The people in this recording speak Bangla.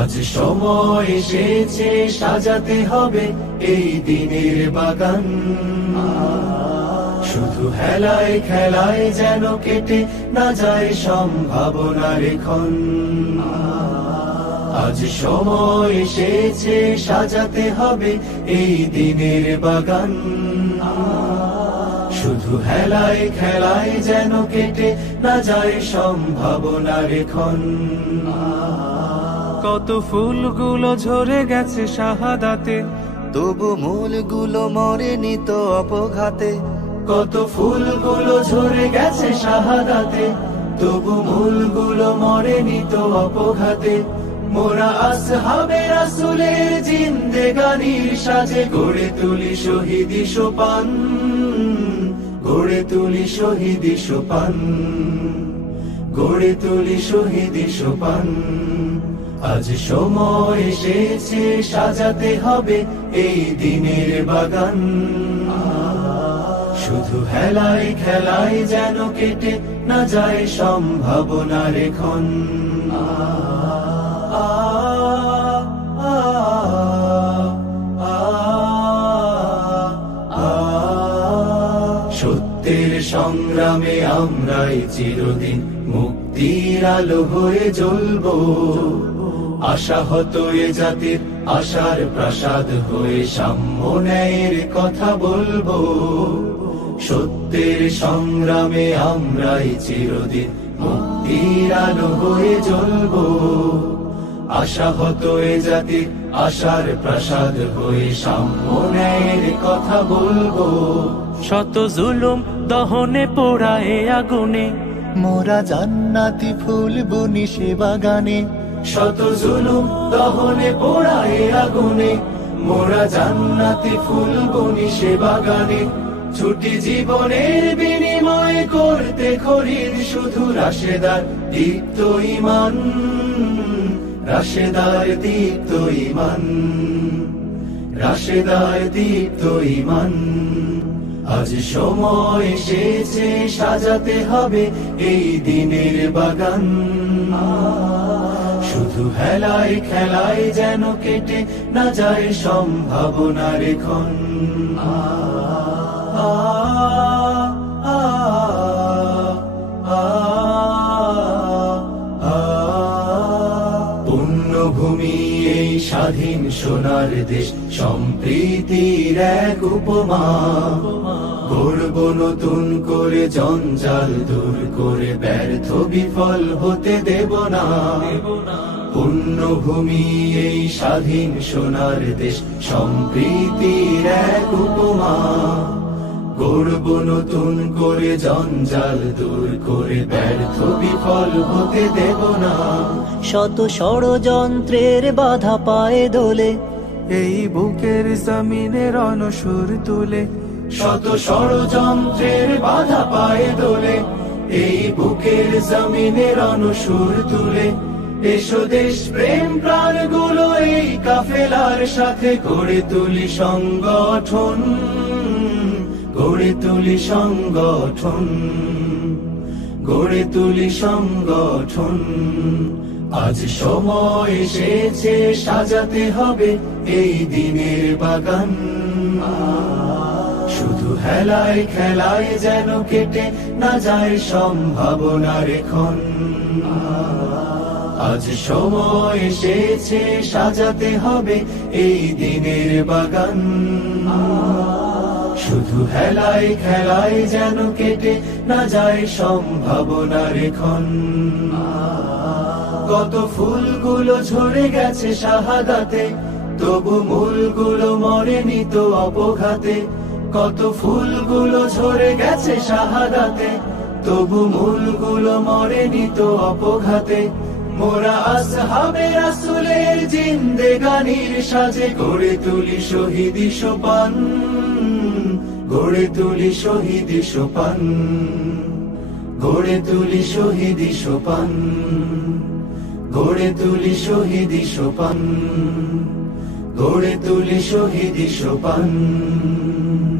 আজ সময় এসেছে সাজাতে হবে এই দিনের বাগান। শুধু হেলায় খেলায় যেন কেটে না যায় সম্ভাবনার ক্ষণ। আজ সময় এসেছে সাজাতে হবে এই দিনের বাগান। শুধু হেলায় খেলায় যেন কেটে না যায় সম্ভাবনার ক্ষণ। কত ফুলগুলো ঝরে গেছে শাহাদাতে, তবু মূলগুলো মরেনি তো অপঘাতে। কত ফুলগুলো ঝরে গেছে শাহাদাতে, তবু মূলগুলো মরেনি তো অপঘাতে। মোরা আসহাবে রাসূলের জিন্দেগানির সাজে গড়ে তুলি শহীদি সোপান, গড়ে তুলি শহীদি সোপান, গড়ে তুলি শহীদি সোপান। আজ সময় এসেছে সাজাতে হবে এই দিনের বাগান। শুধু হেলায় খেলায় যেন কেটে না যায় সম্ভাবনার ক্ষণ। সত্যের সংগ্রামে আমরাই চিরদিন মুক্তির আলো হয়ে জ্বলবো। আশাহত এ জাতির আশার প্রাসাদ হয়ে সাম্য ন্যায়ের কথা বলবো। সত্যের সংগ্রামে আমরাই চিরদিন মুক্তির আলো হয়ে জ্বলবো। আশাহত এ জাতির আশার প্রাসাদ হয়ে সাম্য ন্যায়ের কথা বলবো। শত জুলুম দহনে পোড়ায় আগুনে, মোরা জান্নাতি ফুল বুনি সে বাগানে। শত জুলুম দহনে পোড়ায় আগুনে, মোরা জান্নাতি ফুল বুনি সে বাগানে। ছুটি জীবনের বিনিময় করতে খরিদ শুধু রাশেদার দীপ্ত ঈমান, রাশেদার দীপ্ত ঈমান, রাশেদার দীপ্ত ঈমান। আজ সময় এসেছে সাজাতে হবে এই দিনের বাগান। শুধু হেলায় খেলায় যেন কেটে না যায় সম্ভাবনার ক্ষণ। পুণ্যভূমি এই স্বাধীন সোনার দেশ, সম্প্রীতির এক উপমা। গড়ব নতুন করে জঞ্জাল দূর করে, ব্যর্থ বিফল হতে দেব না। পুণ্যভূমি এই স্বাধীন সোনার দেশ, সম্প্রীতির এক উপমা। গড়ব নতুন করে জঞ্জাল দূর করে, ব্যর্থ বিফল হতে দেব না। শত ষড়যন্ত্রের বাধা পায়ে দোলে, এই বুকের জমিনে রণসুর তুলে। শত ষড়যন্ত্রের বাধা পায়ে দোলে, এই বুকের জমিনে রণসুর তুলে। এসো দেশ প্রেম প্রাণগুলো এই কাফেলার সাথে গড়ে তুলি সংগঠন, গড়ে তুলি সংগঠন, গড়ে তুলি সংগঠন। আজ সময় এসেছে সাজাতে হবে এই দিনের বাগান। শুধু হেলায় খেলায় যেন কেটে না যায় সম্ভাবনার ক্ষণ। আজ সময় এসেছে সাজাতে হবে এই দিনের বাগান। শুধু হেলায় খেলায় যেন কেটে না যায় সম্ভাবনার ক্ষণ। কত ফুলগুলো ঝরে গেছে শাহাদাতে, তবু মূলগুলো মরেনি তো অপঘাতে। কত ফুলগুলো ঝরে গেছে শাহাদাতে, তবু মূলগুলো মরেনি তো অপঘাতে। মোরা আসহাবে রাসূলের জিন্দেগানির সাজে গড়ে তুলি শহীদি সোপান, গড়ে তুলি শহীদি সোপান, গড়ে তুলি শহীদি সোপান, গড়ে তুলি শহীদি সোপান, গড়ে তুলি শহীদি সোপান।